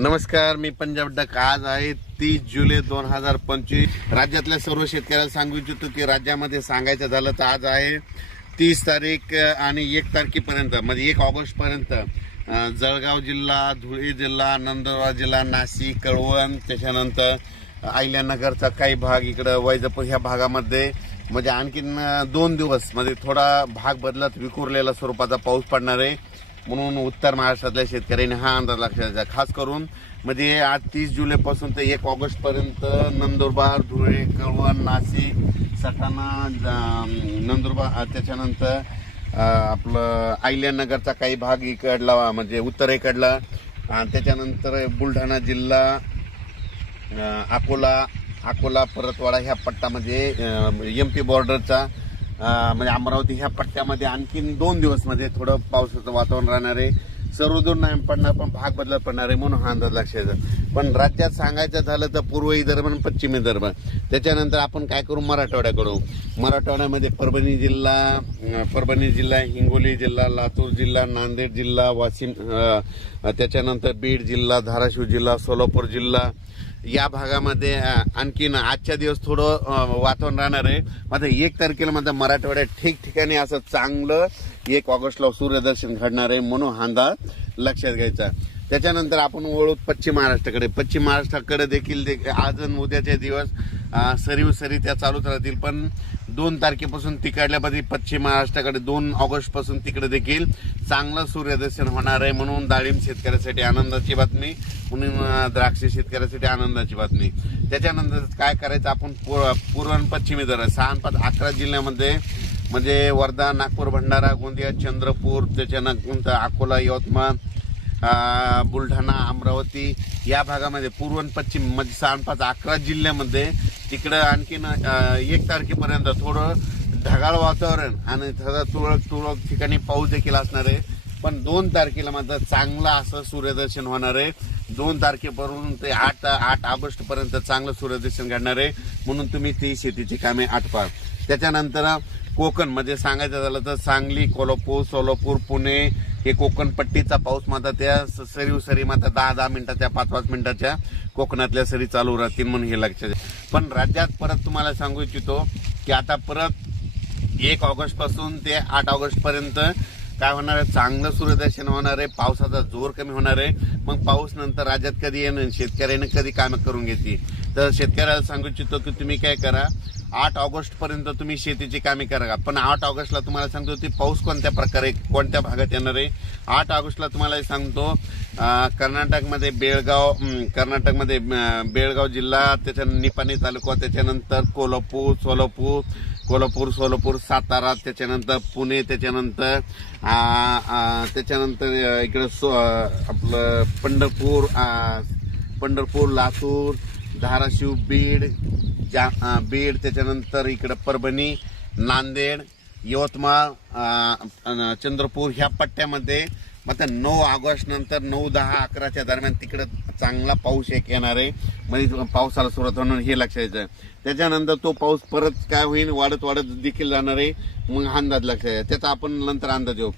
नमस्कार मी पंजाब डक. आज आहे तीस जुलै दोन हजार पंचवीस. राज्यातल्या सर्व शेतकऱ्याला सांगू इच्छितो की राज्यामध्ये सांगायचं झालं तर आज आहे तीस तारीख आणि एक तारखेपर्यंत म्हणजे एक ऑगस्टपर्यंत जळगाव जिल्हा धुळे जिल्हा नंदुरबार जिल्हा नाशिक कळवण त्याच्यानंतर अहिल्यानगरचा काही भाग इकडं वैजापूर ह्या भागामध्ये. म्हणजे आणखीन दोन दिवस म्हणजे थोडा भाग बदलत विखुरलेला स्वरूपाचा पाऊस पडणार आहे. म्हणून उत्तर महाराष्ट्रातल्या शेतकऱ्यांनी हा अंदाज लक्षात खास करून म्हणजे आज तीस जुलैपासून ते एक ऑगस्ट पर्यंत नंदुरबार धुळे कळवण नाशिक सटाणा नंदुरबार त्याच्यानंतर आपलं अहिल्यानगरचा काही भाग इकडला म्हणजे उत्तरेकडला आणि त्याच्यानंतर बुलढाणा जिल्हा अकोला अकोला परतवाडा ह्या पट्टामध्ये म्हणजे, एम पी बॉर्डरचा म्हणजे अमरावती ह्या पट्ट्यामध्ये आणखीन दोन दिवसमध्ये थोडं पावसाचं वातावरण राहणार आहे सर्व दूर नाही पडणार पण भाग बदलत पडणार आहे म्हणून हा अंदाज लक्षात पण राज्यात सांगायचं झालं तर पूर्व विदर्भ आणि पश्चिम विदर्भ त्याच्यानंतर आपण काय करू? मराठवाड्याकडून मराठवाड्यामध्ये परभणी जिल्हा परभणी जिल्हा हिंगोली जिल्हा लातूर जिल्हा नांदेड जिल्हा वाशिम त्याच्यानंतर बीड जिल्हा धाराशिव जिल्हा सोलापूर जिल्हा या भागामध्ये आणखीन आजच्या दिवस थोडं वातावरण राहणार आहे. मात्र एक तारखेला मात्र मराठवाड्यात ठिकठिकाणी असं चांगलं एक ऑगस्टला सूर्यदर्शन घडणार आहे म्हणून हा अंदाज लक्षात घ्यायचा. त्याच्यानंतर आपण वळू पश्चिम महाराष्ट्राकडे. पश्चिम महाराष्ट्राकडे देखील आज आणि उद्याचे दिवस अ, सरीव सरी त्या चालूच राहतील. पण दोन तारखेपासून तिकडल्यामध्ये पश्चिम महाराष्ट्राकडे दोन ऑगस्टपासून तिकडे देखील चांगलं सूर्यदर्शन होणार आहे म्हणून डाळिंब शेतकऱ्यासाठी आनंदाची बातमी म्हणून द्राक्ष शेतकऱ्यासाठी आनंदाची बातमी. त्याच्यानंतर काय करायचं आपण पूर्व पूर्व आणि पश्चिमी दर सहा पाच अकरा जिल्ह्यामध्ये म्हणजे वर्धा नागपूर भंडारा गोंदिया चंद्रपूर त्याच्यानंतर अकोला यवतमाळ बुलढाणा अमरावती या भागामध्ये पूर्व आणि पश्चिम म्हणजे सहा पाच अकरा जिल्ह्यामध्ये तिकडं आणखीन एक तारखेपर्यंत थोडं ढगाळ वातावरण आणि थोडं तुरळक तुरळक ठिकाणी पाऊस देखील असणार आहे. पण दोन तारखेला मात्र चांगलं असं सूर्यदर्शन होणार आहे. दोन तारखेपासून ते आठ आठ ऑगस्ट पर्यंत चांगलं सूर्यदर्शन घडणार आहे. म्हणून तुम्ही ती शेतीची कामे आटपा त्याच्यानंतर कोकण म्हणजे सांगायचं झालं तर सांगली कोल्हापूर सोलापूर पुणे हे कोकण पट्टीचा पाऊस मात्र त्या सरी सरीव सरी मात्र दहा दहा मिनिटाच्या पाच पाच मिनिटाच्या कोकणातल्या सरी चालू राहतील म्हणून हे लक्षात पण राज्यात परत तुम्हाला सांगू इच्छितो की आता परत एक ऑगस्टपासून ते आठ ऑगस्ट पर्यंत काय होणार आहे? चांगलं सूर्यदर्शन होणार आहे पावसाचा जोर कमी होणार आहे. मग पाऊस नंतर राज्यात कधी येणं? शेतकऱ्याने कधी कामं करून घेतली? तर शेतकऱ्याला सांगू इच्छितो की तुम्ही काय करा आठ ऑगस्ट पर्यंत तुम्ही शेतीची कामे करा. पण आठ ऑगस्टला तुम्हाला सांगतो की पाऊस कोणत्या प्रकारे कोणत्या भागात येणार आहे? आठ ऑगस्टला तुम्हाला सांगतो कर्नाटकमध्ये बेळगाव कर्नाटकमध्ये बेळगाव जिल्हा त्याच्या निपाणी तालुका त्याच्यानंतर कोल्हापूर सोलापूर कोल्हापूर सोलापूर सातारा त्याच्यानंतर पुणे त्याच्यानंतर त्याच्यानंतर इकडं सो आपलं पंढरपूर पंढरपूर लातूर धाराशिव बीड जा बीड त्याच्यानंतर इकडं परभणी नांदेड यवतमाळ चंद्रपूर ह्या पट्ट्यामध्ये. आता नऊ ऑगस्ट नंतर नऊ दहा अकराच्या दरम्यान तिकडं चांगला पाऊस एक येणार आहे. म्हणजे पावसाला सुरुवात होणार हे लक्षात यायचं त्याच्यानंतर तो पाऊस परत काय होईल? वाढत वाढत देखील जाणार आहे. मग हा अंदाज लक्षात त्याचा आपण नंतर अंदाज येऊ